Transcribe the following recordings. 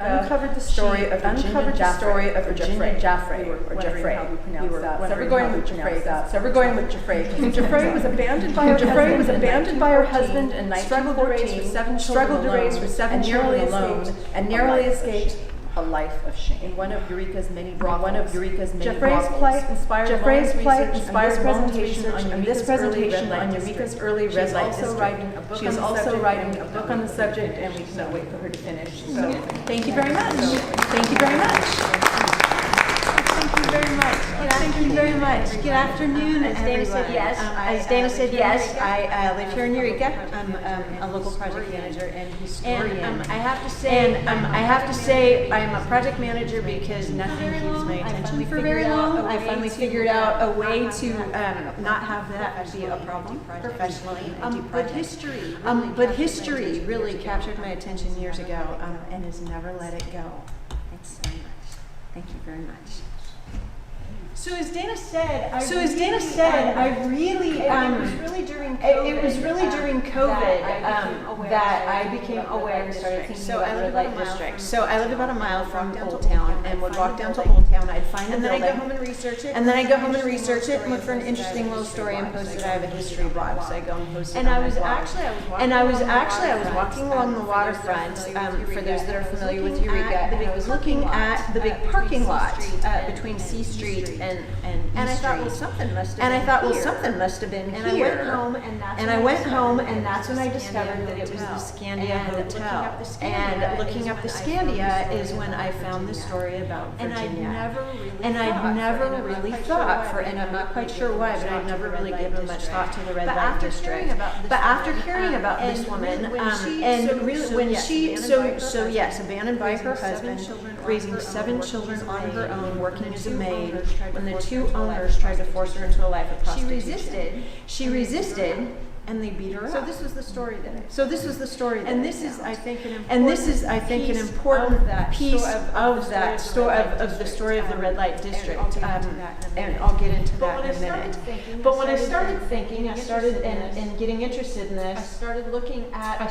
uncovered the story of Virginia Jaffray, or Jaffray. So we're going with Jaffray. So we're going with Jaffray. Jaffray was abandoned by her husband in 1914, struggled to raise for 7 children alone, and narrowly escaped a life of shame. In one of Eureka's many brothels. Jaffray's plight inspired this presentation on Eureka's early red light district. She is also writing a book on the subject, and we cannot wait for her to finish. So thank you very much. Thank you very much. Thank you very much. Thank you very much. Good afternoon, As Dana said yes, I live here in Eureka. I'm a local project manager and historian. And I have to say I'm a project manager because nothing keeps my attention for very long. I finally figured out a way to not have that be a problem professionally. But history really captured my attention years ago and has never let it go. Thanks so much. Thank you very much. So as Dana said, I really, it was really during COVID that I became aware and started thinking about the red light district. So I lived about a mile from Old Town and would walk down to Old Town. I'd find a building. And then I'd go home and research it. And look for an interesting little story and post it. I have a history blog, so I go and post it. And I was walking along the waterfront. For those that are familiar with Eureka, I was looking at the big parking lot between C Street and I thought, well, something must have been here. And I went home, and that's when I discovered that it was the Scandia Hotel. And looking up the Scandia is when I found the story about Virginia. And I'd never really thought, and I'm not quite sure why, but I'd never really given much thought to the red light district. But after hearing about this woman, yes, abandoned by her husband, raising 7 children on her own, working as a maid, when the 2 owners tried to force her into a life of prostitution. She resisted, and they beat her up. So this was the story that And this is, I think, an important piece of the story of the red light district. And I'll get into that in a minute. But when I started thinking, and getting interested in this, I started looking at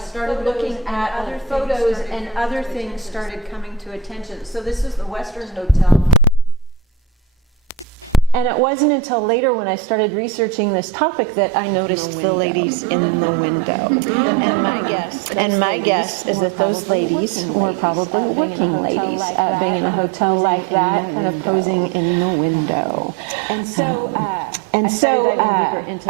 other photos, and other things started coming to attention. So this is the Western Hotel. And it wasn't until later when I started researching this topic that I noticed the ladies in the window. And my guess is that those ladies were probably working ladies, being in a hotel like that, kind of posing in the window. And so I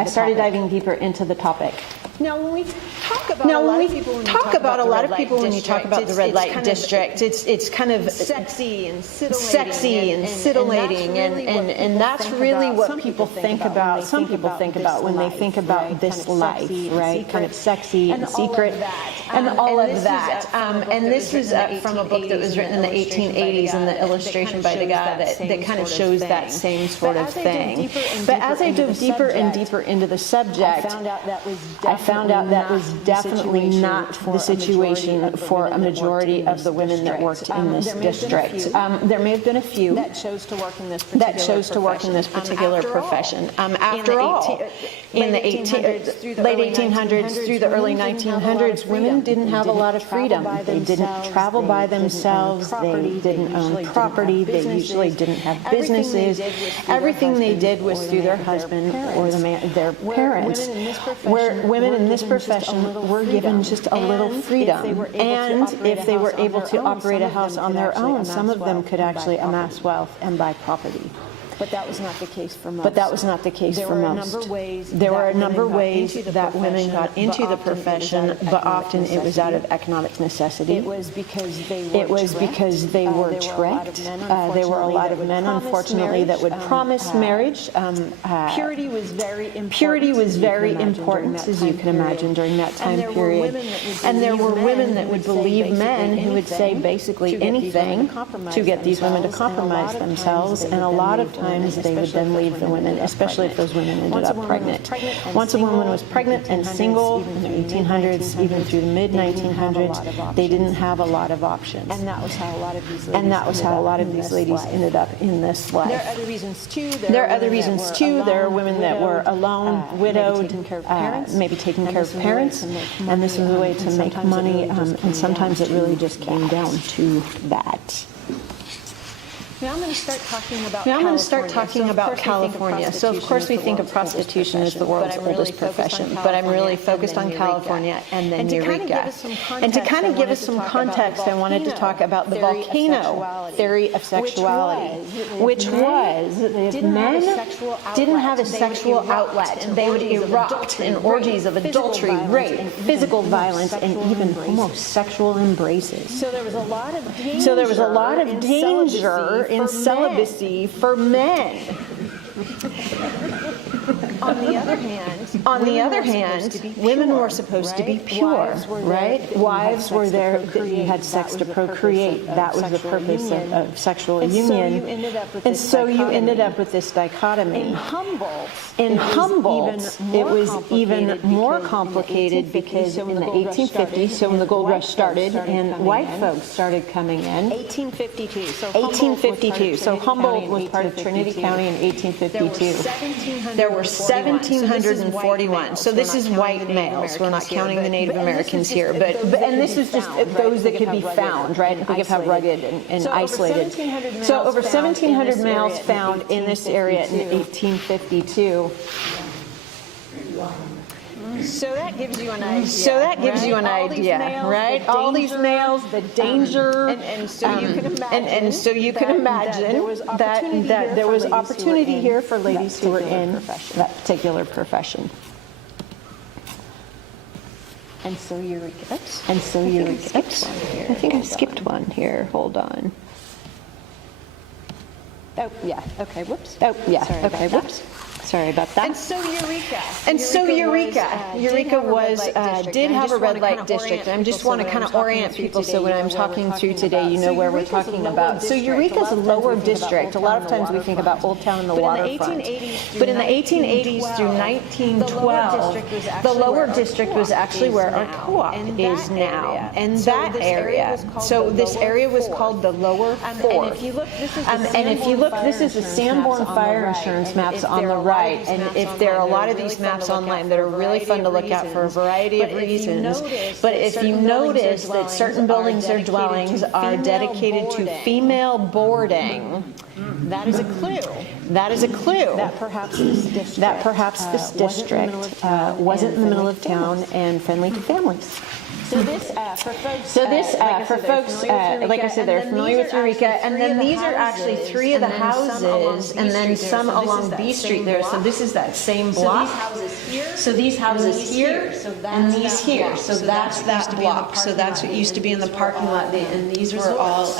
started diving deeper into the topic. Now, when we talk about a lot of people when you talk about the red light district, it's kind of sexy and scintillating, and that's really what people think about. Some people think about when they think about this life, right? Kind of sexy and secret, and all of that. And this was from a book that was written in the 1880s, and the illustration by the guy that kind of shows that same sort of thing. But as I dove deeper and deeper into the subject, I found out that was definitely not the situation for a majority of the women that worked in this district. There may have been a few that chose to work in this particular profession. After all, in the late 1800s through the early 1900s, women didn't have a lot of freedom. They didn't travel by themselves. They didn't own property. They usually didn't have businesses. Everything they did was through their husband or their parents. Where women in this profession were given just a little freedom, and if they were able to operate a house on their own, some of them could actually amass wealth and buy property. But that was not the case for most. There were a number of ways that women got into the profession, but often it was out of economic necessity. It was because they were tricked. There were a lot of men, unfortunately, that would promise marriage. Purity was very important, as you can imagine, during that time period. And there were women that would believe men who would say basically anything to get these women to compromise themselves. And a lot of times times they would then leave the women, especially if those women ended up pregnant. Once a woman was pregnant and single in the 1800s, even through the mid-1900s, they didn't have a lot of options. And that was how a lot of these ladies ended up in this life. There are other reasons too. There are women that were alone, widowed, maybe taking care of parents, and this was a way to make money, and sometimes it really just came down to that. Now I'm going to start talking about California. So of course we think of prostitution as the world's oldest profession, but I'm really focused on California and then Eureka. And to kind of give us some context, I wanted to talk about the volcano theory of sexuality, which was that if men didn't have a sexual outlet, they would erupt in orgies of adultery, rape, physical violence, and even homosexual embraces. So there was a lot of danger in celibacy for men. On the other hand, women were supposed to be pure, right? Wives were there, you had sex to procreate. That was the purpose of sexual union. And so you ended up with this dichotomy. In Humboldt, it was even more complicated because in the 1850s, so when the gold rush started and white folks started coming in. 1852. So Humboldt was part of Trinity County in 1852. There were 1,741. So this is white males. We're not counting the Native Americans here, but and this is just those that could be found, right? Think of how rugged and isolated. So over 1,700 males found in this area in 1852. So that gives you an idea. Right? All these males, the danger, and so you can imagine, that there was opportunity here for ladies who were in that particular profession. And so Eureka. I think I skipped one here. Hold on. Oh, yeah. Okay, whoops. Sorry about that. And so Eureka did have a red light district. I just want to kind of orient people so when I'm talking through today, you know where we're talking about. So Eureka's a lower district. A lot of times we think about Old Town and the waterfront. But in the 1880s through 1912, the lower district was actually where our co-op is now. And that area. So this area was called the Lower Fourth. And if you look, this is the Sanborn Fire Insurance maps on the right. And if there are a lot of these maps online that are really fun to look at for a variety of reasons, but if you notice that certain buildings or dwellings are dedicated to female boarding, that is a clue. That perhaps this district wasn't in the middle of town and friendly to families. So this, for folks, like I said, they're familiar with Eureka, and then these are actually three of the houses, and then some along B Street there. So this is that same block. So these houses here, and these here. So that's that block. So that's what used to be in the parking lot, and these were all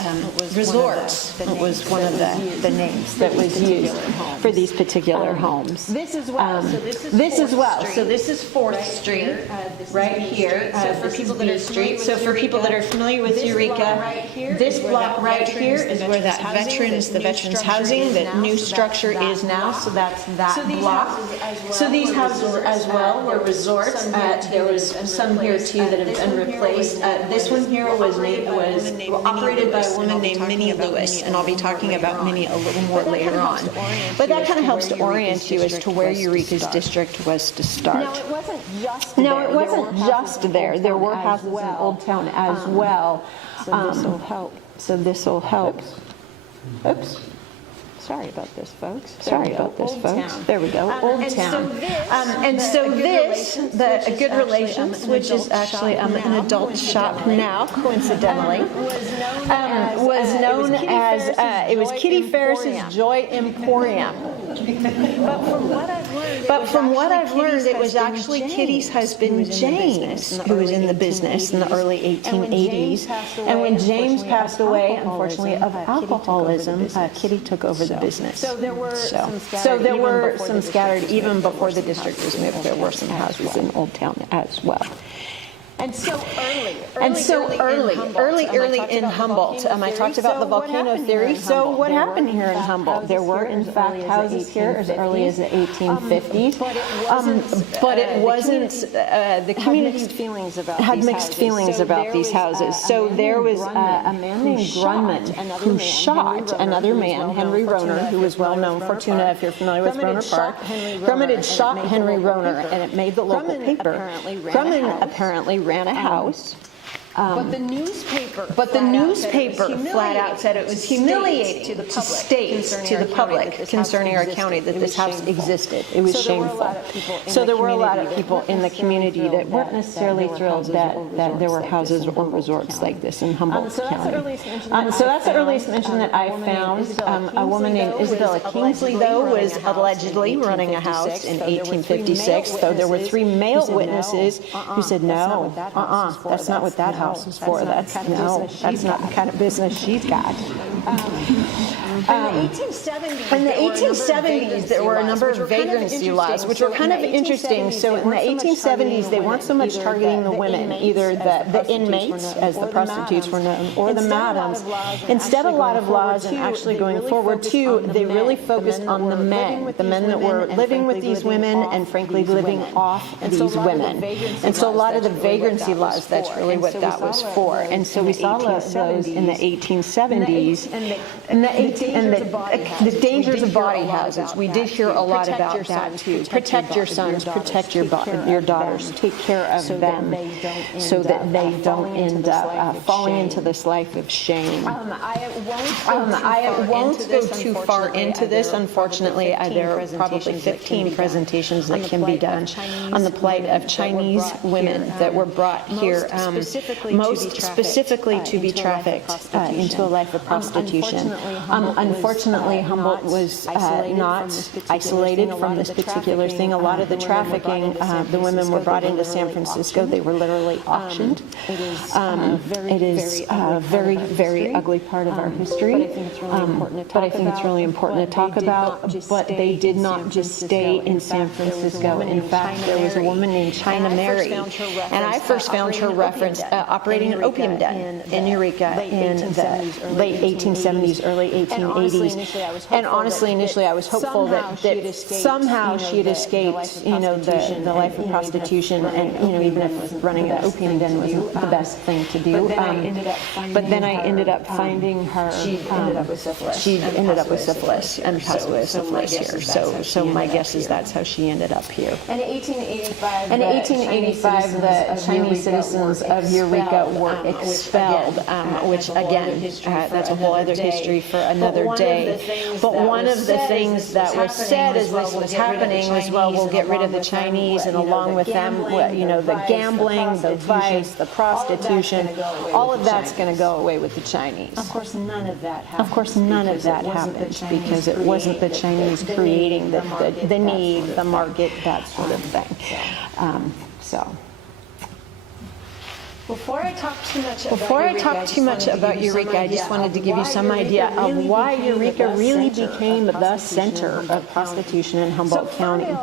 resorts. It was one of the names that was used for these particular homes. This as well. So this is 4th Street, right here. For people that are street. So for people that are familiar with Eureka, this block right here is where the veterans housing, that new structure is now. So that's that block. So these houses as well were resorts. There was some here too that have been replaced. This one here was operated by a woman named Minnie Lewis, and I'll be talking about Minnie a little more later on. But that kind of helps to orient you as to where Eureka's district was to start. Now it wasn't just there. There were houses in Old Town as well. So this will help. Oops. Sorry about this, folks. There we go. Old Town. And so this, the Good Relations, which is actually an adult shop now, coincidentally, was known as, it was Kitty Ferris's Joy Emporium. But from what I've learned, it was actually Kitty's husband, James, who was in the business in the early 1880s. And when James passed away, unfortunately, of alcoholism, Kitty took over the business. So there were some scattered even before the district was moved. There were some houses in Old Town as well. And so early in Humboldt, I talked about the volcano theory. So what happened here in Humboldt? There were, in fact, houses here as early as the 1850s, but it wasn't. The community had mixed feelings about these houses. So there was a man named Grumman who shot another man, Henry Roner, who was well known for tuna. If you're familiar with Roner Park, Grumman had shot Henry Roner, and it made the local paper. Grumman apparently ran a house. But the newspaper flat out said it was humiliating to the public concerning our county that this house existed. It was shameful. So there were a lot of people in the community that weren't necessarily thrilled that there were houses or resorts like this in Humboldt County. So that's the earliest mention that I found. A woman named Isabella Kingsley, though, was allegedly running a house in 1856, though there were 3 male witnesses who said, no, that's not what that house was for. That's not the kind of business she's got. In the 1870s, there were a number of vagrancy laws, which were kind of interesting. So in the 1870s, they weren't so much targeting the women, either the inmates, as the prostitutes were known, or the madams. Instead, a lot of laws, and actually going forward too, they really focused on the men that were living with these women and frankly living off these women. And so a lot of the vagrancy laws, that's really what that was for. And so we saw those in the 1870s. And the dangers of body houses. We did hear a lot about that too. Protect your sons, protect your daughters, take care of them so that they don't end up falling into this life of shame. I won't go too far into this. Unfortunately, there are probably 15 presentations that can be done on the plight of Chinese women that were brought here most specifically to be trafficked into a life of prostitution. Unfortunately, Humboldt was not isolated from this particular thing. A lot of the trafficking, the women were brought into San Francisco. They were literally auctioned. It is a very, very ugly part of our history. But I think it's really important to talk about. But they did not just stay in San Francisco. In fact, there was a woman named China Mary, and I first found her reference operating an opium den in Eureka in the late 1870s, early 1880s. And honestly, initially, I was hopeful that somehow she had escaped, the life of prostitution, and even if running an opium den was the best thing to do. But then I ended up finding her. She ended up with syphilis and passed away with syphilis here. So my guess is that's how she ended up here. In 1885, the Chinese citizens of Eureka were expelled, which again, that's a whole other history for another day. But one of the things that was said as this was happening was, well, we'll get rid of the Chinese, and along with them, the gambling, the vice, the prostitution, all of that's going to go away with the Chinese. Of course, none of that happened because it wasn't the Chinese creating the need, the market, that sort of thing. Before I talk too much about Eureka, I just wanted to give you some idea of why Eureka really became the center of prostitution in Humboldt County.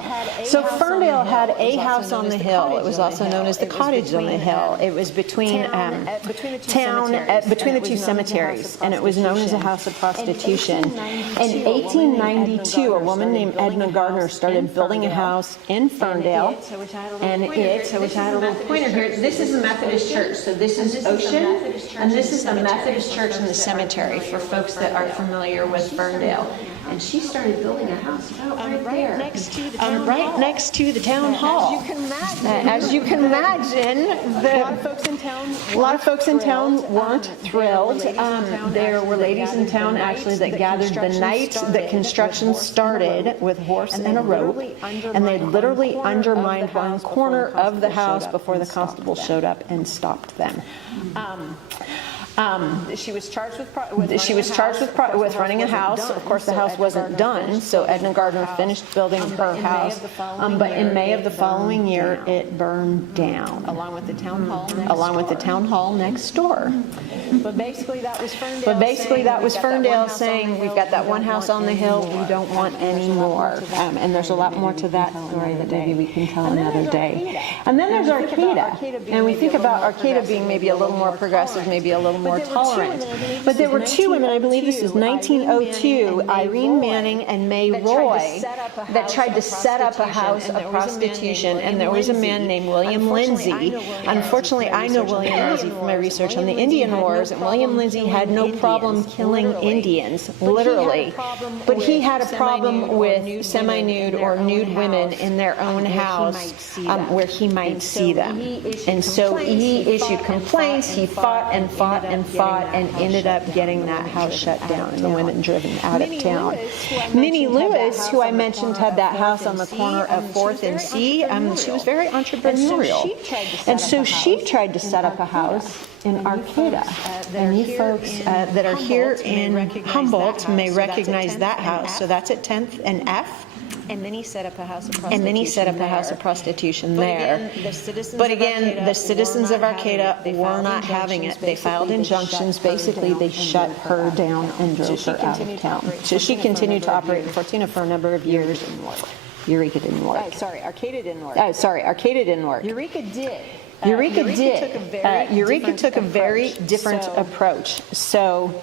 So Ferndale had a house on the hill. It was also known as the cottage on the hill. It was between the two cemeteries, and it was known as a house of prostitution. In 1892, a woman named Edna Gardner started building a house in Ferndale, and I had a little pointer here. This is the Methodist Church. So this is Ocean, and this is the Methodist Church in the cemetery for folks that are familiar with Ferndale. And she started building a house right there, next to the town hall. As you can imagine, a lot of folks in town weren't thrilled. There were ladies in town actually that gathered the night that construction started with a horse and a rope, and they literally undermined one corner of the house before the constable showed up and stopped them. She was charged with running a house. Of course, the house wasn't done, so Edna Gardner finished building her house. But in May of the following year, it burned down, along with the town hall next door. But basically that was Ferndale saying, we've got that one house on the hill, we don't want any more. And there's a lot more to that story that maybe we can tell another day. And then there's Arcata. And we think about Arcata being maybe a little more progressive, maybe a little more tolerant. But there were two women, I believe this is 1902, Irene Manning and May Roy, that tried to set up a house of prostitution. And there was a man named William Lindsay. Unfortunately, I know William Lindsay from my research on the Indian Wars, and William Lindsay had no problem killing Indians, literally. But he had a problem with semi-nude or nude women in their own house where he might see them. And so he issued complaints, he fought and fought and fought and ended up getting that house shut down and the women driven out of town. Minnie Lewis, who I mentioned, had that house on the corner of 4th and C. She was very entrepreneurial. And so she tried to set up a house in Arcata. And you folks that are here in Humboldt may recognize that house. So that's at 10th and F. And then he set up a house of prostitution there. But again, the citizens of Arcata were not having it. They filed injunctions. Basically, they shut her down and drove her out of town. So she continued to operate in Fortuna for a number of years. Eureka didn't work. Arcata didn't work. Arcata didn't work. Eureka did. Eureka took a very different approach. So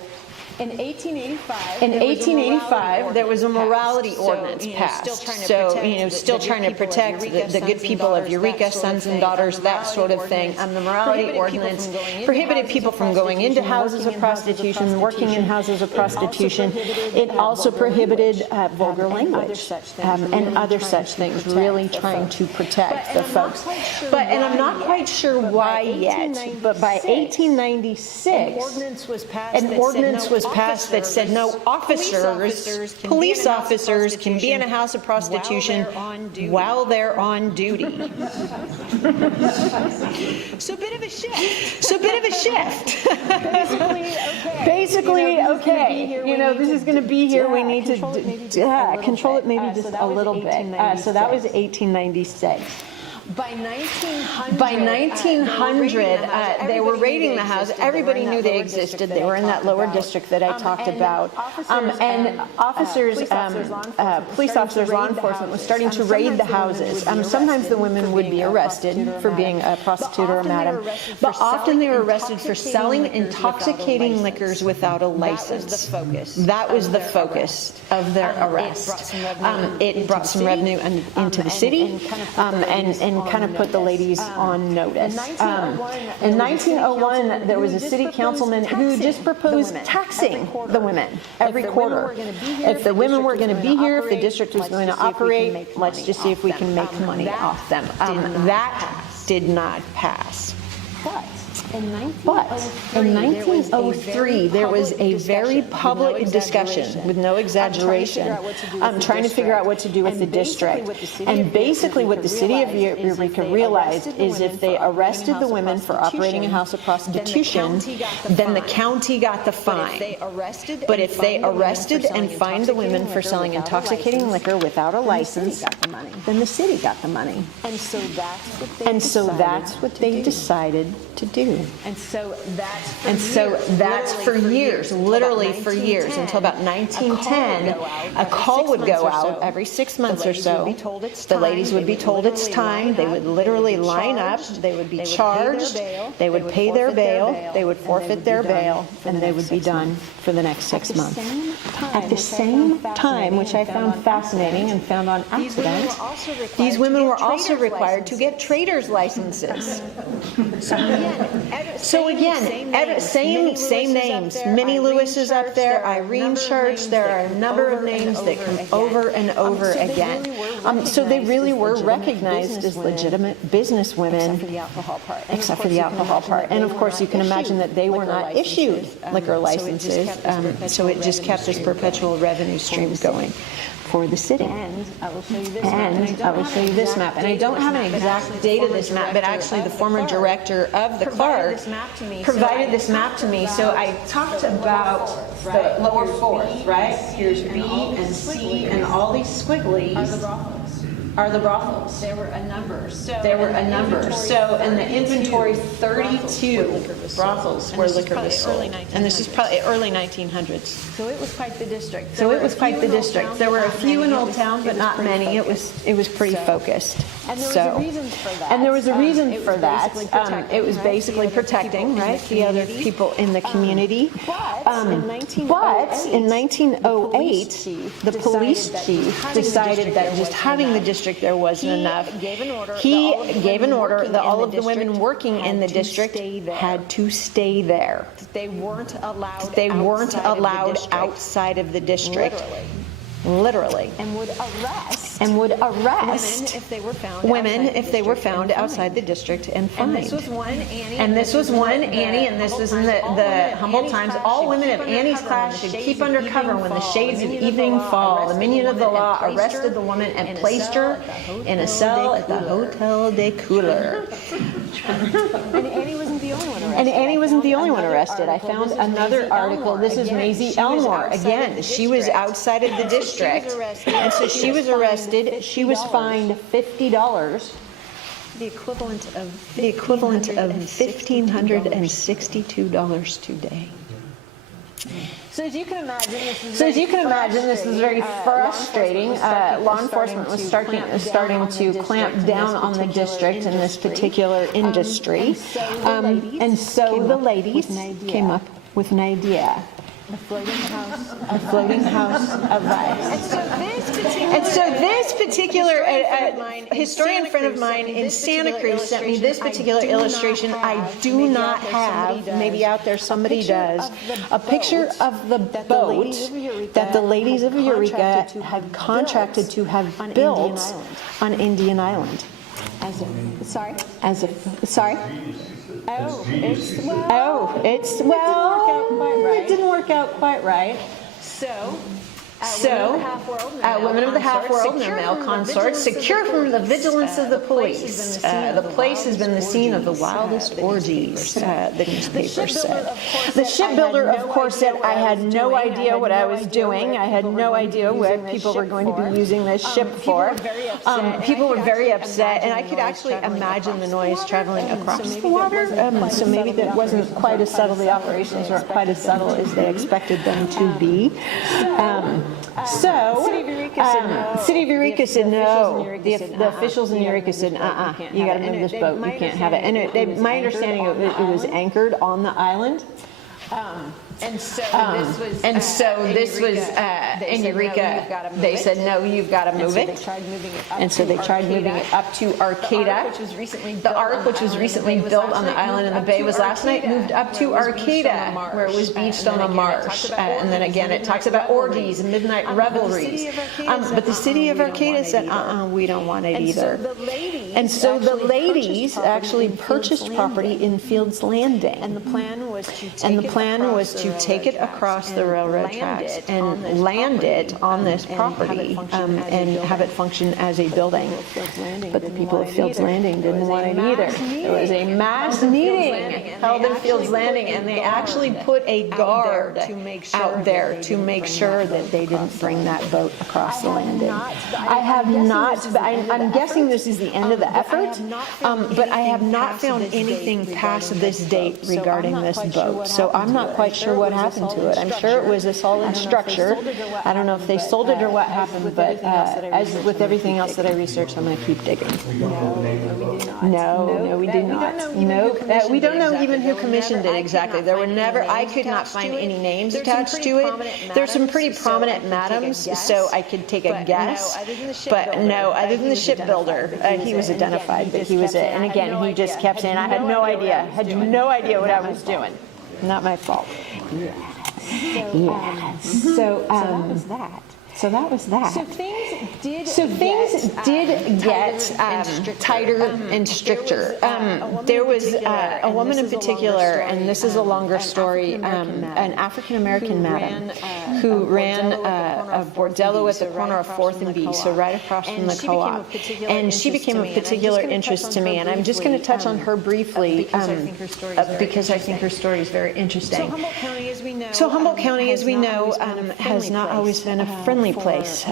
in 1885, there was a morality ordinance passed. So, still trying to protect the good people of Eureka, sons and daughters, that sort of thing. The morality ordinance prohibited people from going into houses of prostitution, working in houses of prostitution. It also prohibited vulgar language and other such things, really trying to protect the folks. And I'm not quite sure why yet, but by 1896, an ordinance was passed that said no police officers can be in a house of prostitution while they're on duty. So a bit of a shift. Basically, okay. This is going to be here. We need to control it maybe just a little bit. So that was 1896. By 1900, they were raiding the house. Everybody knew they existed. They were in that lower district that I talked about. And police officers, law enforcement was starting to raid the houses. Sometimes the women would be arrested for being a prostitute or a madam, but often they were arrested for selling intoxicating liquors without a license. That was the focus of their arrest. It brought some revenue into the city and kind of put the ladies on notice. In 1901, there was a city councilman who just proposed taxing the women every quarter. If the women were going to be here, if the district was going to operate, let's just see if we can make money off them. That did not pass. But in 1903, there was a very public discussion, with no exaggeration, trying to figure out what to do with the district. And basically what the city of Eureka realized is if they arrested the women for operating a house of prostitution, then the county got the fine. But if they arrested and fined the women for selling intoxicating liquor without a license, then the city got the money. And so that's what they decided to do. And so that's for years, literally for years, until about 1910, a call would go out every 6 months or so. The ladies would be told it's time. They would literally line up. They would be charged. They would pay their bail. They would forfeit their bail, and they would be done for the next 6 months. At the same time, which I found fascinating and found on accident, these women were also required to get traders' licenses. So again, same names. Minnie Lewis is up there, Irene Church. There are a number of names that come over and over again. So they really were recognized as legitimate business women, except for the alcohol part. And of course, you can imagine that they were not issued liquor licenses. So it just kept this perpetual revenue stream going for the city. And I will show you this map. And I don't have an exact date of this map, but actually the former director of the Clarke provided this map to me. So I talked about the lower fourth, right? Here's B and C and all these squigglies are the brothels. There were a number. So in the inventory, 32 brothels where liquor was sold. And this is probably early 1900s. So it was quite the district. There were a few in Old Town, but not many. It was pretty focused. And there was a reason for that. And there was a reason for that. It was basically protecting, right, the other people in the community. But in 1908, the police chief decided that just having the district there wasn't enough. He gave an order that all of the women working in the district had to stay there. They weren't allowed outside of the district. Literally. And would arrest women if they were found outside the district and fined. And this was one Annie. And this was in the Humboldt Times. All women of Annie's class should keep under cover when the shades of evening fall. The minion of the law arrested the woman and placed her in a cell at the Hotel de Couleur. And Annie wasn't the only one arrested. I found another article. This is Maisie Elmore. Again, she was outside of the district. And so she was arrested. She was fined $50. The equivalent of $1,562 today. So as you can imagine, this is very frustrating. Law enforcement was starting to clamp down on the district in this particular industry. And so the ladies came up with an idea. a floating house of ice. And so this particular historian friend of mine in Santa Cruz sent me this particular illustration. I do not have, maybe out there somebody does, a picture of the boat that the ladies of Eureka had contracted to have built on Indian Island. Sorry? It didn't work out quite right. Women of the half-world and their male consorts, secure from the vigilance of the police. The place has been the scene of the wildest orgies, the newspaper said. The shipbuilder, of course, said, I had no idea what I was doing. I had no idea what people were going to be using this ship for. People were very upset, and I could actually imagine the noise traveling across the water. So maybe that wasn't quite as subtle, the operations weren't quite as subtle as they expected them to be. City of Eureka said no. The officials in Eureka said, you got to move this boat. You can't have it. And my understanding, it was anchored on the island. And so this was in Eureka. They said, no, you've got to move it. And so they tried moving it up to Arcata. The Ark, which was recently built on the island in the bay, was last night moved up to Arcata, where it was beached on a marsh. And then again, it talks about orgies and midnight revelries. But the city of Arcata said, we don't want it either. And so the ladies actually purchased property in Fields Landing. And the plan was to take it across the railroad tracks and land it on this property and have it function as a building. But the people of Fields Landing didn't want it either. There was a mass meeting held in Fields Landing, and they actually put a guard out there to make sure that they didn't bring that boat across the landing. I'm guessing this is the end of the effort, but I have not found anything past this date regarding this boat. So I'm not quite sure what happened to it. I'm sure it was a solid structure. I don't know if they sold it or what happened, but as with everything else that I researched, I'm going to keep digging. No, we do not. We don't know even who commissioned it exactly. There were never, I could not find any names attached to it. There's some pretty prominent madams, so I could take a guess. But no, other than the shipbuilder, he was identified, but he was it. And again, he just kept saying, I had no idea what I was doing. Not my fault. So that was that. So things did get tighter and stricter. There was a woman in particular, and this is a longer story, an African-American madam who ran a bordello at the corner of 4th and B, so right across from the co-op. And she became of particular interest to me, and I'm just going to touch on her briefly because I think her story is very interesting. So Humboldt County, as we know, has not always been a friendly only place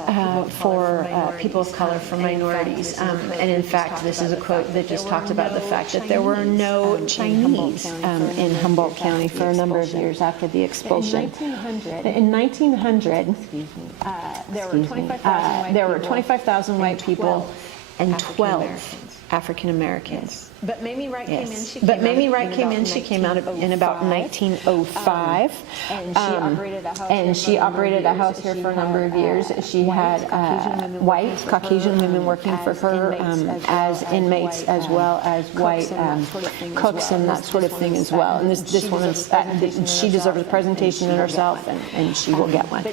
for people of color, for minorities. And in fact, this is a quote that just talked about the fact that there were no Chinese in Humboldt County for a number of years after the expulsion. In 1900, there were 25,000 white people and 12 African Americans. But Mamie Wright came in. She came out in about 1905, and she operated a house here for a number of years. She had white Caucasian women working for her as inmates, as well as white cooks and that sort of thing as well. And this woman, she deserves a presentation in herself, and she will get one.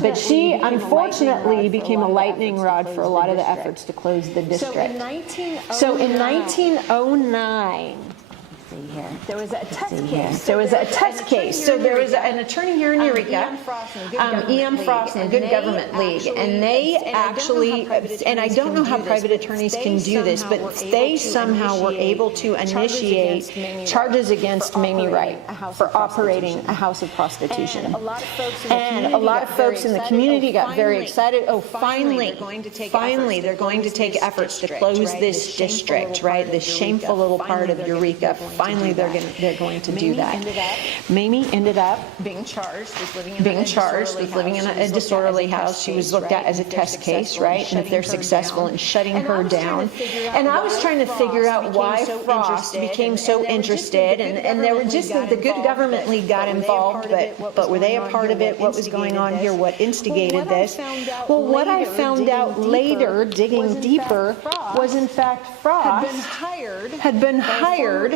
But she unfortunately became a lightning rod for a lot of the efforts to close the district. So in 1909, there was a test case. So there was an attorney here in Eureka, E.M. Frost and the Good Government League, and they actually, and I don't know how private attorneys can do this, but they somehow were able to initiate charges against Mamie Wright for operating a house of prostitution. And a lot of folks in the community got very excited. Oh, finally, they're going to take efforts to close this district, right? This shameful little part of Eureka. Finally, they're going to do that. Mamie ended up being charged with living in a disorderly house. She was looked at as a test case, right? And if they're successful in shutting her down. And I was trying to figure out why Frost became so interested. And there were just the Good Government League got involved, but were they a part of it? What was going on here? What instigated this? Well, what I found out later, digging deeper, was in fact Frost had been hired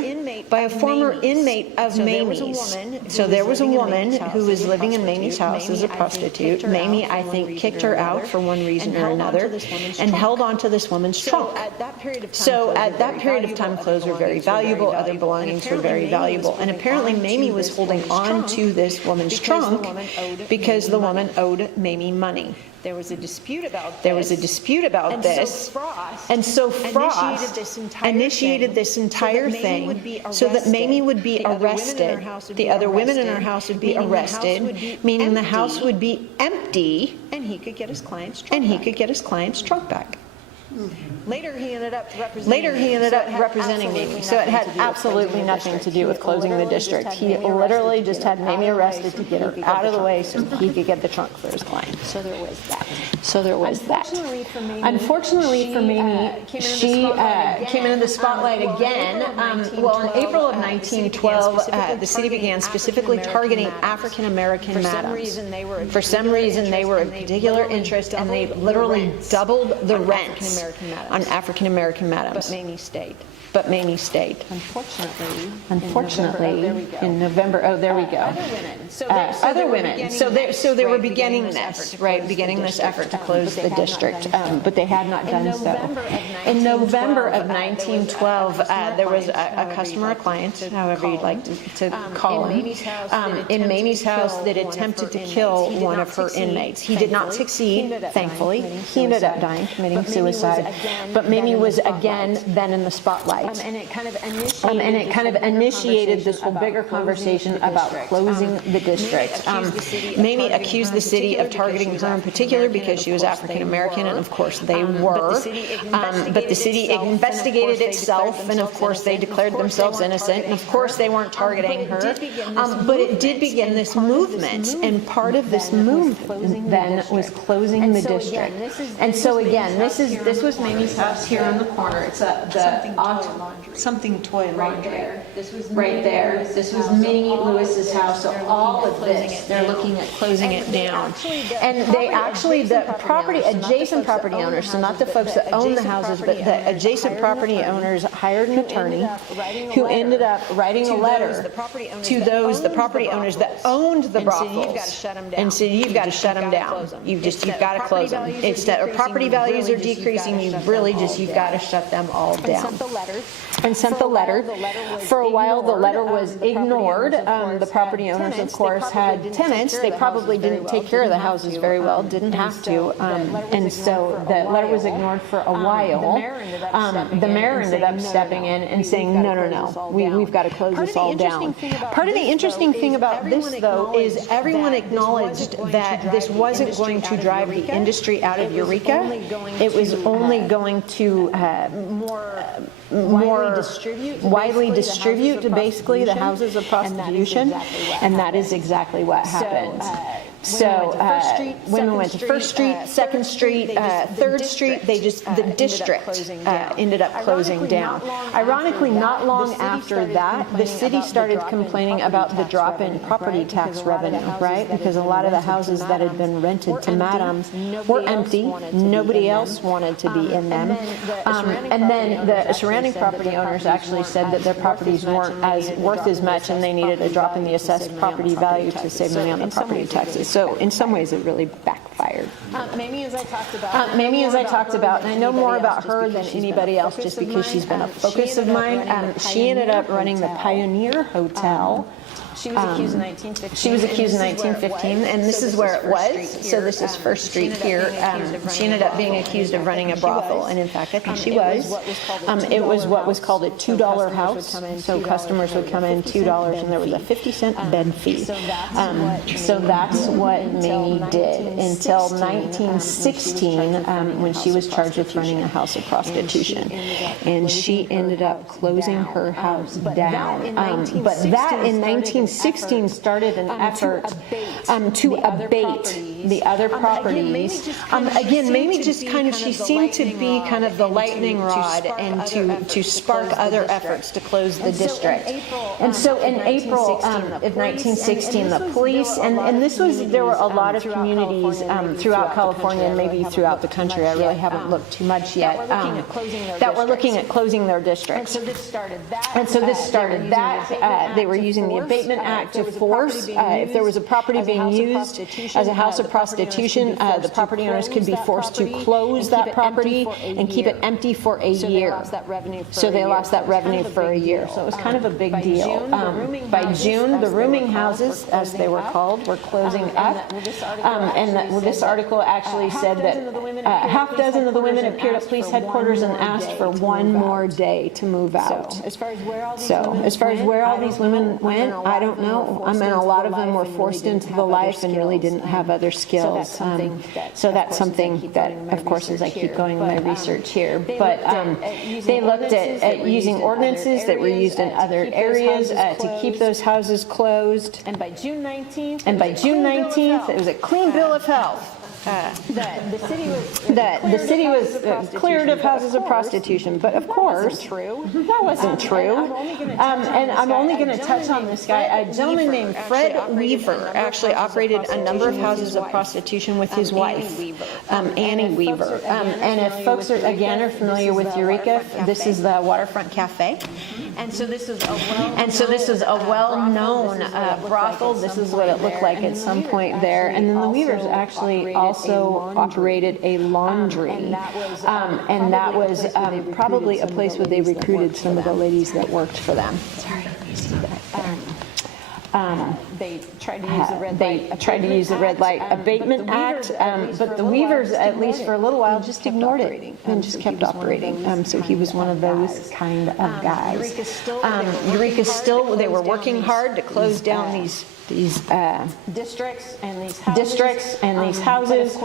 by a former inmate of Mamie's. So there was a woman who was living in Mamie's house as a prostitute. Mamie, I think, kicked her out for one reason or another and held on to this woman's trunk. So at that period of time, clothes were very valuable, other belongings were very valuable. And apparently Mamie was holding on to this woman's trunk because the woman owed Mamie money. There was a dispute about this. And so Frost initiated this entire thing so that Mamie would be arrested. The other women in her house would be arrested, meaning the house would be empty, and he could get his client's trunk back. Later, he ended up representing Mamie. So it had absolutely nothing to do with closing the district. He literally just had Mamie arrested to get her out of the way so he could get the trunk for his client. So there was that. Unfortunately for Mamie, she came into the spotlight again. Well, in April of 1912, the city began specifically targeting African American madams. For some reason, they were of particular interest, and they literally doubled the rent on African American madams. But Mamie stayed. Unfortunately, in November. Oh, there we go. Other women. So they were beginning this, right? Beginning this effort to close the district, but they had not done so. In November of 1912, there was a customer, a client, however you'd like to call him, in Mamie's house that attempted to kill one of her inmates. He did not succeed, thankfully. He ended up dying, committing suicide. But Mamie was again then in the spotlight. And it kind of initiated this whole bigger conversation about closing the district. Mamie accused the city of targeting her in particular because she was African American, and of course they were. But the city investigated itself, and of course they declared themselves innocent, and of course they weren't targeting her. But it did begin this movement, and part of this movement then was closing the district. And so again, this was Mamie's house here on the corner. It's something toy laundry. This was right there. This was Minnie Lewis's house. So all of this, they're looking at closing it down. And they actually, the adjacent property owners, so not the folks that own the houses, but the adjacent property owners hired an attorney who ended up writing a letter to the property owners that owned the brothels and said, you've got to shut them down. You've got to close them. It's that property values are decreasing. You've got to shut them all down. And sent the letter. For For a while, the letter was ignored. The property owners, of course, had tenants. They probably didn't take care of the houses very well, didn't have to. And so the letter was ignored for a while. The mayor ended up stepping in and saying, no, we've got to close this all down. Part of the interesting thing about this, though, is everyone acknowledged that this wasn't going to drive the industry out of Eureka. It was only going to more widely distribute basically the houses of prostitution, and that is exactly what happened. So women went to First Street, Second Street, Third Street. The district ended up closing down. Ironically, not long after that, the city started complaining about the drop in property tax revenue, right? Because a lot of the houses that had been rented to madams were empty. Nobody else wanted to be in them. And then the surrounding property owners actually said that their properties weren't worth as much, and they needed a drop in the assessed property value to save money on the property taxes. So in some ways, it really backfired. Mamie, as I talked about, and I know more about her than anybody else just because she's been a focus of mine. She ended up running the Pioneer Hotel. She was accused in 1915. She was accused in 1915, and this is where it was. So this is First Street here. She ended up being accused of running a brothel, and in fact, I think she was. It was what was called a $2 house. So customers would come in $2, and there was a 50-cent bed fee. So that's what Mamie did until 1916, when she was charged with running a house of prostitution, and she ended up closing her house down. But that in 1916 started an effort to abate the other properties. Again, Mamie just kind of, she seemed to be kind of the lightning rod and to spark other efforts to close the district. And so in April of 1916, the police, and this was, there were a lot of communities throughout California and maybe throughout the country, I really haven't looked too much yet, that were looking at closing their districts. And so this started that. They were using the Abatement Act to force, if there was a property being used as a house of prostitution, the property owners could be forced to close that property and keep it empty for a year. So they lost that revenue for a year. So it was kind of a big deal. By June, the rooming houses, as they were called, were closing up. And this article actually said that half dozen of the women appeared at police headquarters and asked for one more day to move out. So as far as where all these women went, I don't know. I mean, a lot of them were forced into the life and really didn't have other skills. So that's something that, of course, as I keep going in my research here. But they looked at using ordinances that were used in other areas to keep those houses closed. And by June 19th, it was a clean bill of health. The city was cleared of houses of prostitution, but of course that wasn't true. And I'm only going to touch on this guy. A gentleman named Fred Weaver actually operated a number of houses of prostitution with his wife, Annie Weaver. And if folks are familiar with Eureka, this is the Waterfront Cafe. And so this is a well-known brothel. This is what it looked like at some point there. And then the Weavers actually also operated a laundry, and that was probably a place where they recruited some of the ladies that worked for them. Sorry, you see that. They tried to use the red light. They tried to use the Red Light Abatement Act, but the Weavers, at least for a little while, just ignored it and just kept operating. So he was one of those kind of guys. Eureka still, they were working hard to close down these districts and these houses.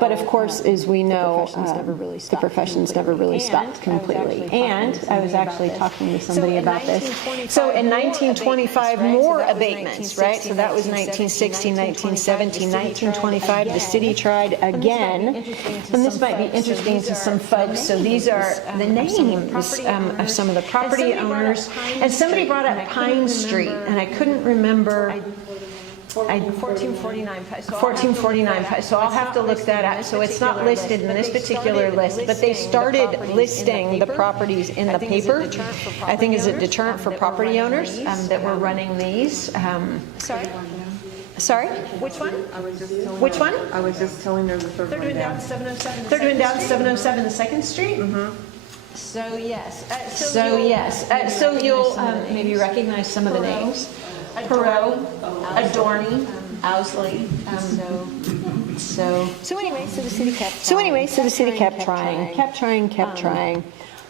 But of course, as we know, the professions never really stopped completely. And I was actually talking to somebody about this. So in 1925, more abatements, right? So that was 1916, 1917, 1925. The city tried again, and this might be interesting to some folks. So these are the names of some of the property owners. And somebody brought up Pine Street, and I couldn't remember. 1449. So I'll have to look that up. So it's not listed in this particular list, but they started listing the properties in the paper. I think is a deterrent for property owners that were running these. Sorry? Which one? Which one? I was just telling her the third one down. 707. Third one down, 707 2nd Street? Mm-hmm. So you'll maybe recognize some of the names. Perot, Adorny, Owsley. So anyway, so the city kept trying.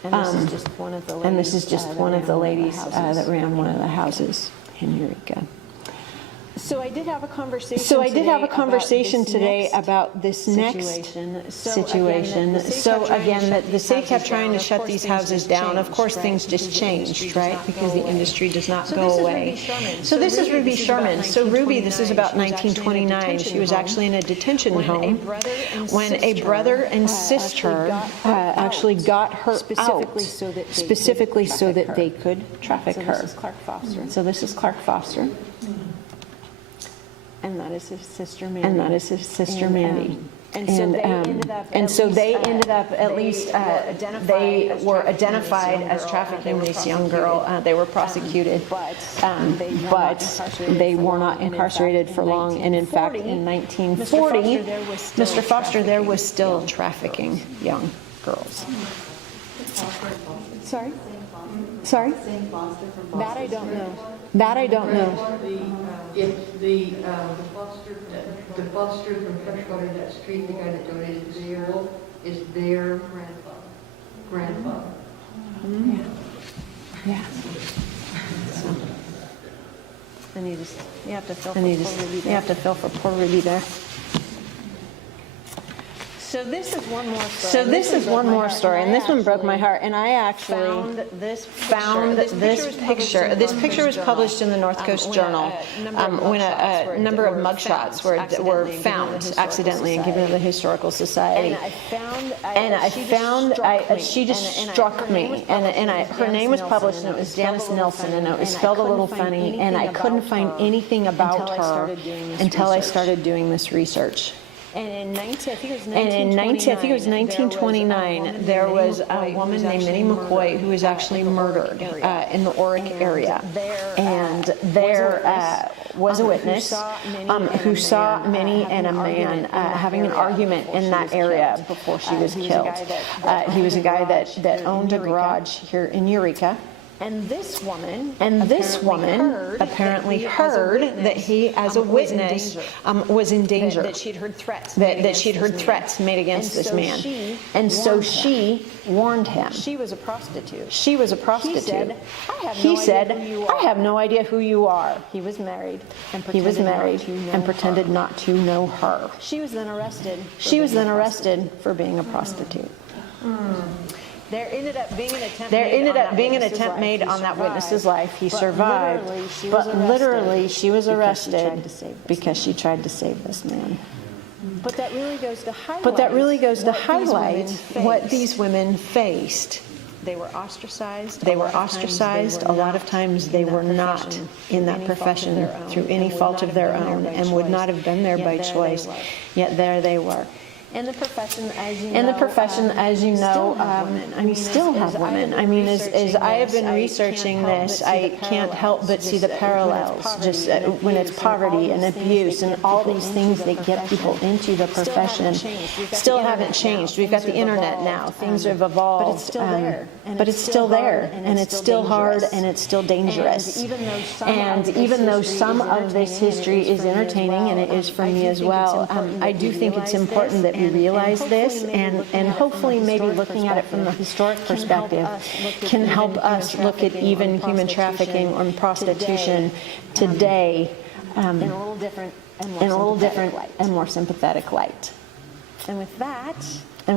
And this is just one of the ladies that ran one of the houses in Eureka. So I did have a conversation today about this next situation. So again, the city kept trying to shut these houses down. Of course, things just changed, right? Because the industry does not go away. So this is Ruby Sherman. So Ruby, this is about 1929. She was actually in a detention home when a brother and sister actually got her out specifically so that they could traffic her. So this is Clarke Foster. And that is his sister Mandy. And so they ended up, at least they were identified as trafficking this young girl. They were prosecuted, but they were not incarcerated for long. And in fact, in 1940, Mr. Foster there was still trafficking young girls. Sorry? That I don't know. The Foster from Freshwater, that street, the guy that donated there, is their grandfather. Yeah. And you have to fill for poor Ruby there. So this is one more story. And this one broke my heart. And I actually found this picture. This picture was published in the North Coast Journal when a number of mugshots were found accidentally and given to the Historical Society. She just struck me. Her name was published, and it was Janice Nilsson, and it was spelled a little funny, and I couldn't find anything about her until I started doing this research. And in 1929, there was a woman named Minnie McCoy who was actually murdered in the Eureka area. And there was a witness who saw Minnie and a man having an argument in that area before she was killed. He was a guy that owned a garage here in Eureka. And this woman apparently heard that he, as a witness, was in danger. That she'd heard threats. That she'd heard threats made against this man. So she warned him. She was a prostitute. He said, I have no idea who you are. He was married and pretended not to know her. She was then arrested for being a prostitute. There ended up being an attempt made on that witness's life. He survived, but literally she was arrested because she tried to save this man. But that really goes to highlight what these women faced. They were ostracized. A lot of times they were not in that profession through any fault of their own and would not have been there by choice. Yet there they were. In the profession, as you know, still have women. As I have been researching this, I can't help but see the parallels. Just when it's poverty and abuse and all these things that get people into the profession, still haven't changed. We've got the internet now. Things have evolved, but it's still there, and it's still hard, and it's still dangerous. And even though some of this history is entertaining, and it is for me as well, I do think it's important that we realize this, and hopefully maybe looking at it from the historic perspective can help us look at even human trafficking or prostitution today in a little different and more sympathetic light. And with that, I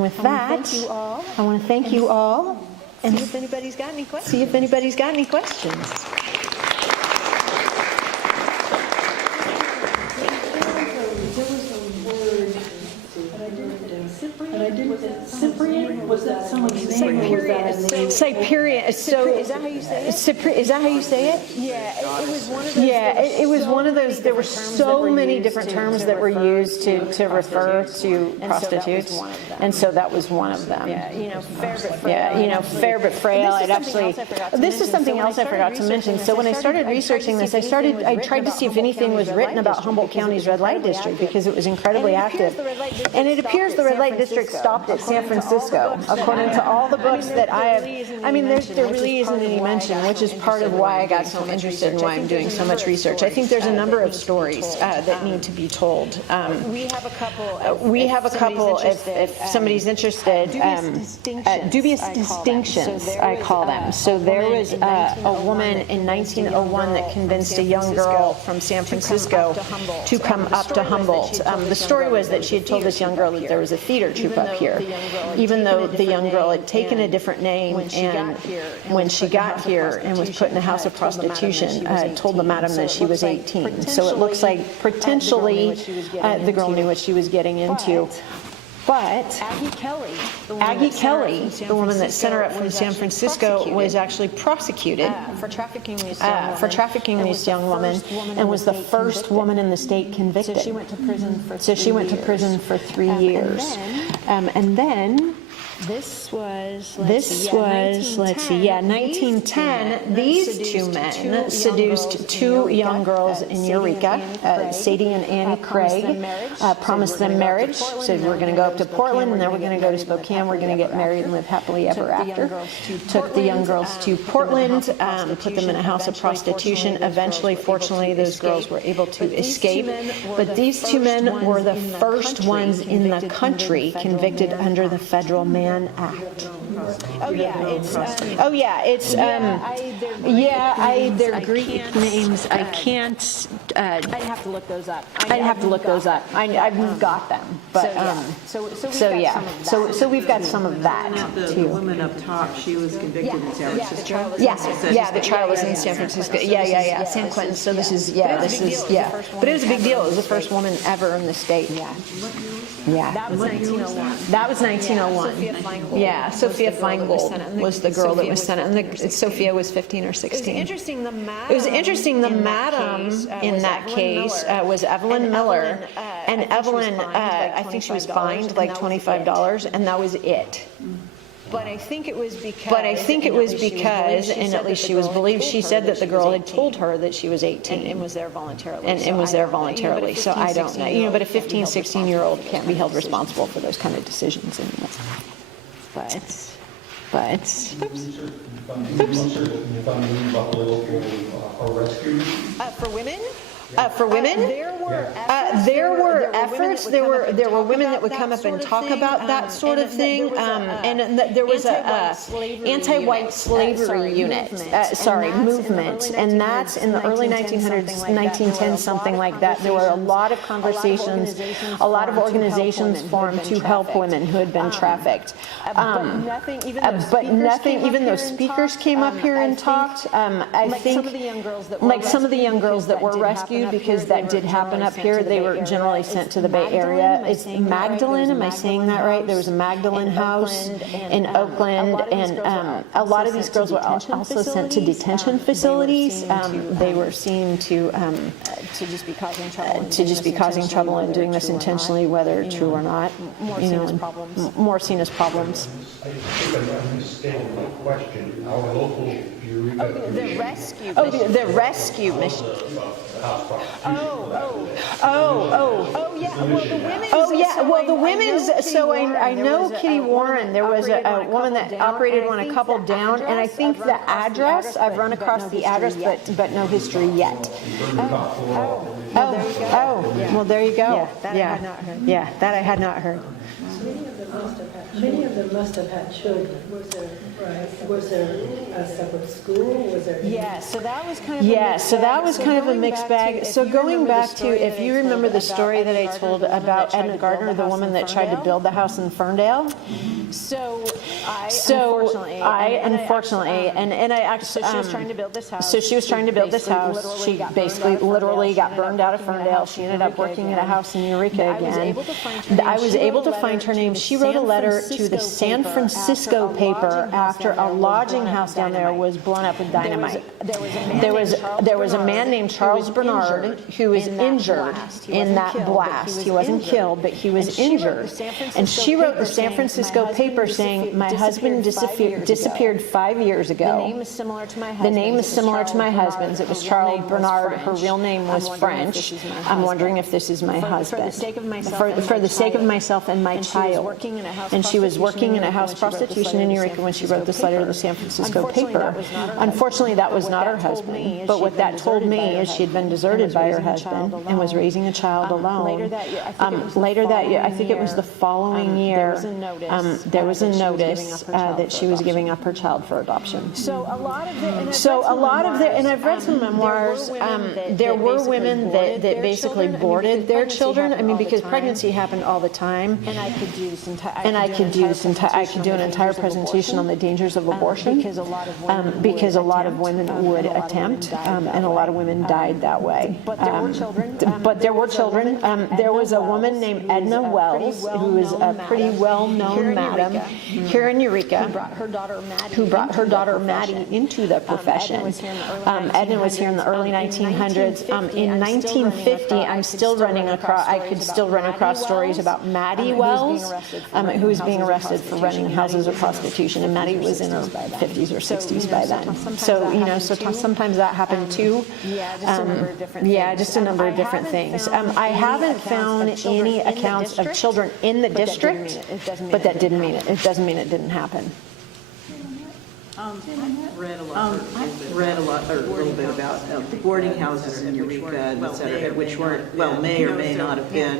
want to thank you all and see if anybody's got any questions. Cyprian? Was that someone's name? Cyprian. So is that how you say it? Is that how you say it? Yeah, it was one of those. Yeah, it was one of those. There were so many different terms that were used to refer to prostitutes, and so that was one of them. Yeah, fair but frail. Yeah, fair but frail. This is something else I forgot to mention. So when I started researching this, I tried to see if anything was written about Humboldt County's red light district because it was incredibly active. And it appears the red light district stopped at San Francisco, according to all the books that I have. I mean, there really isn't any mention, which is part of why I got so interested and why I'm doing so much research. I think there's a number of stories that need to be told. We have a couple. If somebody's interested. Dubious distinctions, I call them. So there was a woman in 1901 that convinced a young girl from San Francisco to come up to Humboldt. The story was that she had told this young girl that there was a theater troupe up here, even though the young girl had taken a different name, and when she got here and was put in a house of prostitution, told the madam that she was 18. So it looks like potentially the girl knew what she was getting into. But Aggie Kelly, the woman that sent her up from San Francisco, was actually prosecuted for trafficking this young woman, and was the first woman in the state convicted. So she went to prison for 3 years. And then this was, let's see, 1910, these two men seduced two young girls in Eureka, Sadie and Annie Craig, promised them marriage, said we're going to go up to Portland and then we're going to go to Spokane, we're going to get married and live happily ever after. Took the young girls to Portland, put them in a house of prostitution. Eventually, fortunately, those girls were able to escape. But these two men were the first ones in the country convicted under the Federal Mann Act. They're Greek names. I can't. I'd have to look those up. I've got them, but so we've got some of that too. The woman up top, she was convicted in San Francisco. The trial was in San Francisco. San Quentin. So this is. But it was a big deal. It was the first woman ever in the state. That was 1901. That was 1901. Yeah, Sophia Feingold was the girl that was sent, and Sophia was 15 or 16. It was interesting. The madam in that case was Evelyn Miller, and Evelyn, I think she was fined like $25, and that was it. But I think it was because, and at least she was believed, she said that the girl had told her that she was 18. And was there voluntarily. And was there voluntarily, so I don't know. But a 15, 16-year-old can't be held responsible for those kind of decisions anyway. For women? There were efforts. There were women that would come up and talk about that sort of thing. And there was a anti-white slavery movement. And that's in the early 1900s, 1910s, something like that. There were a lot of conversations, a lot of organizations formed to help women who had been trafficked. Even though speakers came up here and talked, I think some of the young girls that were rescued, because that did happen up here, they were generally sent to the Bay Area. It's Magdalene, am I saying that right? There was a Magdalene house in Oakland, and a lot of these girls were also sent to detention facilities. They were seen to just be causing trouble and doing this intentionally, whether true or not. More seen as problems. I think I understand my question. Our local Eureka. The rescue. The rescue mission. Well, the women's. So I know Kitty Warren. There was a woman that operated one a couple down, and I think the address. I've run across the address, but no history yet. Well, there you go. Yeah, that I had not heard. Many of them must have had children. Was there a separate school? So that was kind of a mixed bag. So going back to, if you remember the story that I told about Edna Gardner, the woman that tried to build the house in Ferndale, So I unfortunately, and I actually, so she was trying to build this house. So she was trying to build this house. She basically literally got burned out of Ferndale. She ended up working at a house in Eureka again. I was able to find her name. She wrote a letter to the San Francisco paper after a lodging house down there was blown up with dynamite. There was a man named Charles Bernard who was injured in that blast. He wasn't killed, but he was injured. And she wrote the San Francisco paper saying, my husband disappeared 5 years ago. The name is similar to my husband's. The name is similar to my husband's. It was Charles Bernard. Her real name was French. I'm wondering if this is my husband. For the sake of myself and my child. And she was working in a house prostitution in Eureka when she wrote this letter to the San Francisco paper. Unfortunately, that was not her husband. But what that told me is she had been deserted by her husband and was raising a child alone. Later that year, I think it was the following year, there was a notice that she was giving up her child for adoption. So a lot of the, and I've read some memoirs, there were women that basically boarded their children. I mean, because pregnancy happened all the time. And I could do this entire, I could do an entire presentation on the dangers of abortion, because a lot of women would attempt, and a lot of women died that way. But there were children. There was a woman named Edna Wells, who was a pretty well-known madam here in Eureka, who brought her daughter Maddie into the profession. Edna was here in the early 1900s. In 1950, I could still run across stories about Maddie Wells, who was being arrested for running houses of prostitution, and Maddie was in her 50s or 60s by then. So sometimes that happened too. Just a number of different things. I haven't found any accounts of children in the district, but that didn't mean it. It doesn't mean it didn't happen. Read a little bit about the boarding houses in Eureka, et cetera, which weren't, may or may not have been,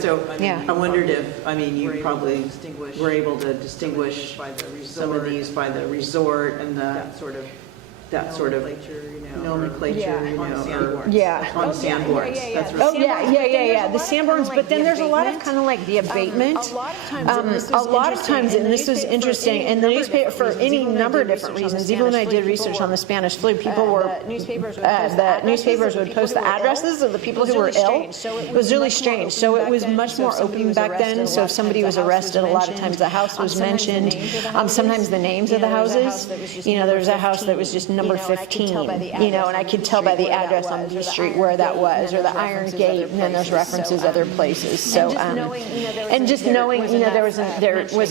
so I wondered if, you probably were able to distinguish some of these by the resort and that sort of nomenclature, on sandboards. That's right. The Sanborns, but then there's a lot of kind of like the abatement. A lot of times, and this was interesting, in the newspaper for any number of different reasons, even when I did research on the Spanish flu, the newspapers would post the addresses of the people who were ill. It was really strange. So it was much more open back then. So if somebody was arrested, a lot of times the house was mentioned. Sometimes the names of the houses. There was a house that was just number 15, and I could tell by the address on B Street where that was, or the Iron Gate, and then there's references other places. So, and just knowing, there was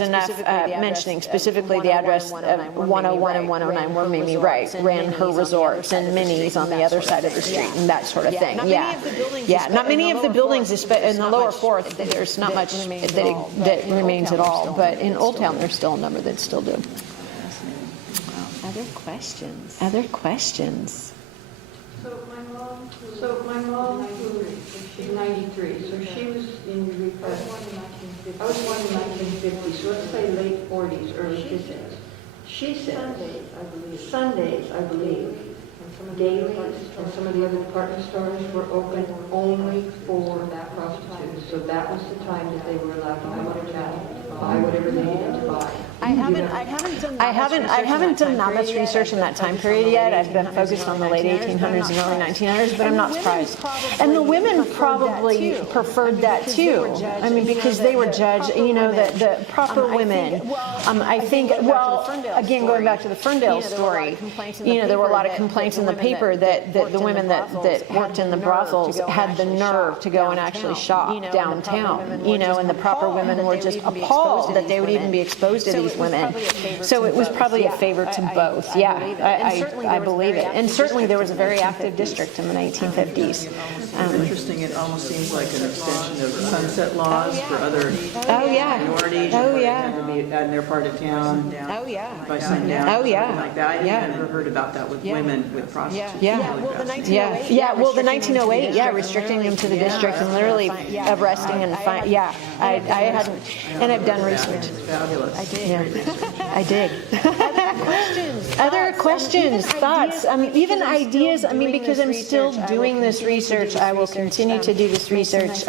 enough mentioning specifically the address of 101 and 109 where Mimi Wright ran her resorts and Minnie's on the other side of the street and that sort of thing. Not many of the buildings, in the lower fourth, there's not much that remains at all, but in Old Town there's still a number that still do. Other questions? So my mom, she's 93, so she was in Eureka. I was born in 1950, so let's say late 40s, early 50s. She said Sundays, I believe, dailies and some of the other department stores were open only for prostitutes. So that was the time that they were allowed to go to town, buy whatever they needed to buy. I haven't done that much research in that time period yet. I've been focused on the late 1800s and early 1900s, but I'm not surprised. And the women probably preferred that too. Because they were judged, the proper women. I think, again, going back to the Ferndale story, there were a lot of complaints in the paper that the women that worked in the brothels had the nerve to go and actually shop downtown, and the proper women were just appalled that they would even be exposed to these women. So it was probably a favor to both. I believe it. And certainly there was a very active district in the 1950s. It's interesting. It almost seems like an extension of sunset laws for other minorities. And their part of town. By sundown. Like that. I had never heard about that with women with prostitutes. The 1908, restricting them to the district and literally arresting and I hadn't, and I've done research. Fabulous. I did. Other questions? Other questions, thoughts, even ideas? I mean, because I'm still doing this research, I will continue to do this research.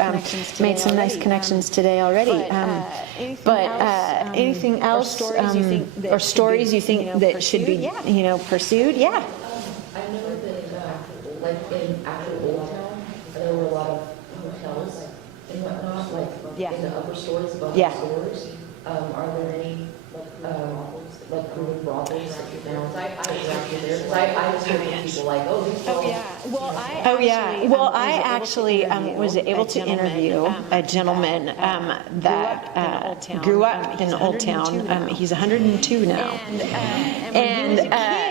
Made some nice connections today already. But anything else, or stories you think that should be, pursued? Yeah. I know that, like in actual Old Town, there were a lot of hotels and whatnot, like in the upper stories, above the stores. Are there any like proven brothels now? I interacted there because I was hearing people like, oh, these brothels. Well, I actually was able to interview a gentleman that grew up in Old Town. He's 102 now.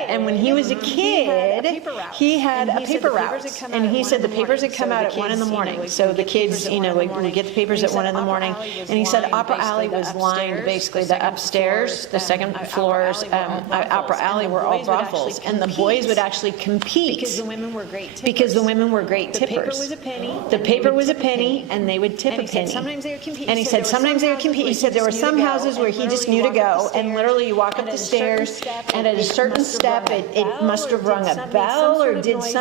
And when he was a kid, he had a paper route. And he said the papers had come out at 1 in the morning. So the kids, would get the papers at 1 in the morning. And he said Opera Alley was lined, basically the upstairs, the second floors, Opera Alley were all brothels. And the boys would actually compete. Because the women were great tippers. The paper was a penny, and they would tip a penny. And he said sometimes they would compete. He said there were some houses where he just knew to go, and literally you walk up the stairs, and at a certain step, it must have rung a bell or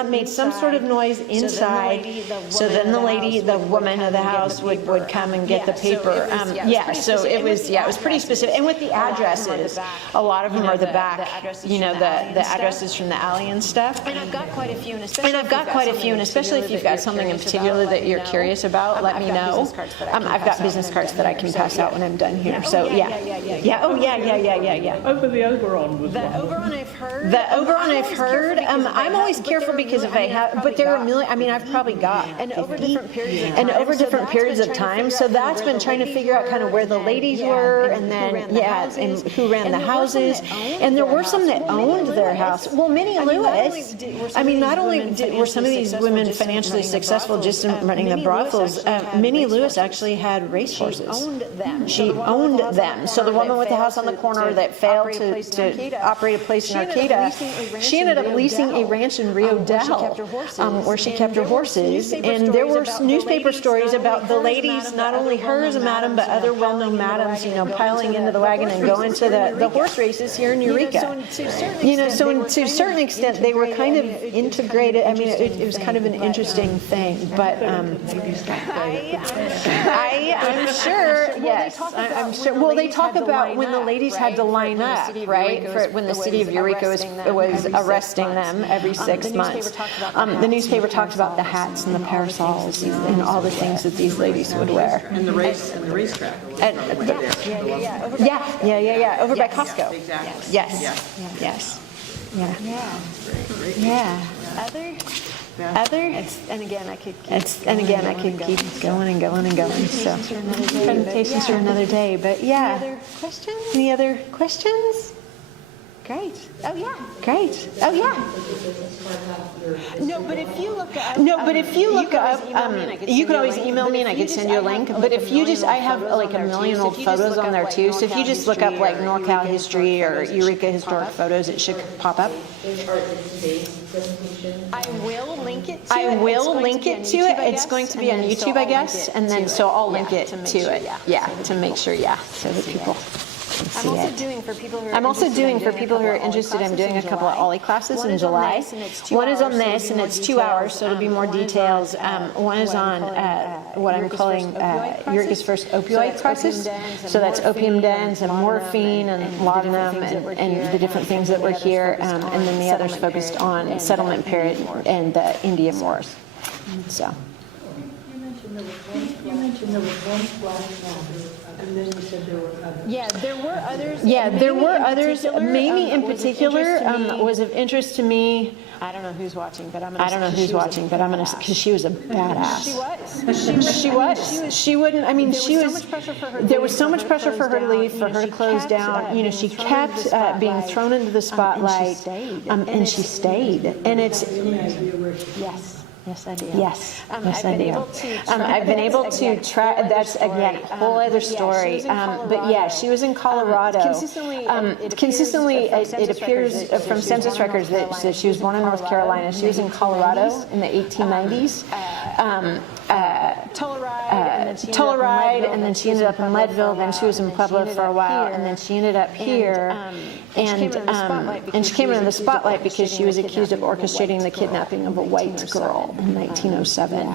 made some sort of noise inside. So then the woman of the house would come and get the paper. So it was pretty specific. And with the addresses, a lot of them are the back, the addresses from the alley and stuff. And I've got quite a few, and especially if you've got something in particular that you're curious about, let me know. I've got business cards that I can pass out when I'm done here. So yeah. Over the Oberon was The Oberon I've heard. I'm always careful because if I have, but there are a million. I mean, I've probably got 50, and over different periods of time. So that's been trying to figure out kind of where the ladies were, and then and who ran the houses. And there were some that owned their house. Well, Minnie Lewis. I mean, not only were some of these women financially successful just in running the brothels, Minnie Lewis actually had racehorses. She owned them. So the woman with the house on the corner that failed to operate a place in Arcata, she ended up leasing a ranch in Rio Dell, where she kept her horses. And there were newspaper stories about the ladies, not only her as a madam, but other well-known madams, piling into the wagon and going to the horse races here in Eureka. So to a certain extent, they were kind of integrated. I mean, it was kind of an interesting thing. But I'm sure, yes, I'm sure. Well, they talk about when the ladies had to line up, right? For when the city of Eureka was arresting them every 6 months. The newspaper talks about the hats and the parasols and all the things that these ladies would wear. And the racetrack. Over by Costco. Exactly. Yes. Yeah. Other, and again I could keep going and going and going. So presentations for another day. But yeah. Any other questions? Great. Great. No, but if you look up, you could always email me and I could send you a link. But if you just, I have like a million old photos on there too. So if you just look up like NorCal history or Eureka historic photos, it should pop up. I will link it to it. It's going to be on YouTube, I guess. And then so I'll link it to it. Yeah, to make sure, so that people. I'm also doing for people who are interested. I'm doing a couple of Ollie classes in July. One is on this, and it's 2 hours, so it'll be more details. One is on what I'm calling Eureka's first opioid crisis. So that's opium dens and morphine and laudanum and the different things that were here. And then the others focused on settlement period and the Indian Wars. So. You mentioned there was one flash and then you said there were others. Yeah, there were others. Yeah, there were others. Mamie in particular was of interest to me. I don't know who's watching, but because she was a badass. She was. She wouldn't. I mean, there was so much pressure for her to leave, for her to close down. She kept being thrown into the spotlight, and she stayed. And it's Yes, I do. Yes, I do. I've been able to try. That's again a whole other story. But yeah, she was in Colorado. Consistently, it appears from census records that she was born in North Carolina. She was in Colorado in the 1890s. Telluride, and then she ended up in Leadville, then she was in Pueblo for a while, and then she ended up here, and she came into the spotlight because she was accused of orchestrating the kidnapping of a white girl in 1907.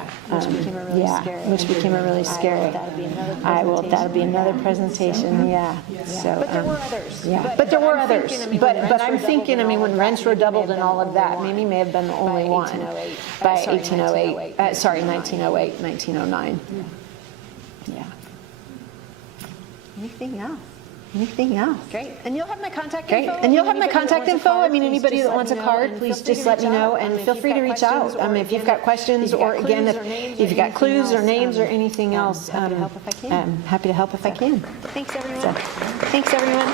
Which became a really scary. That'll be another presentation. Yeah. So, but there were others. Yeah. But there were others. But I'm thinking, I mean, when rents were doubled and all of that, Mamie may have been the only one by 1908. 1908, 1909. Yeah. Anything else? Anything else? Great. And you'll have my contact info. And you'll have my contact info. I mean, anybody that wants a card, please just let me know, and feel free to reach out. If you've got questions, or again, if you've got clues or names or anything else, I'm happy to help if I can. Thanks, everyone. Thanks, everyone.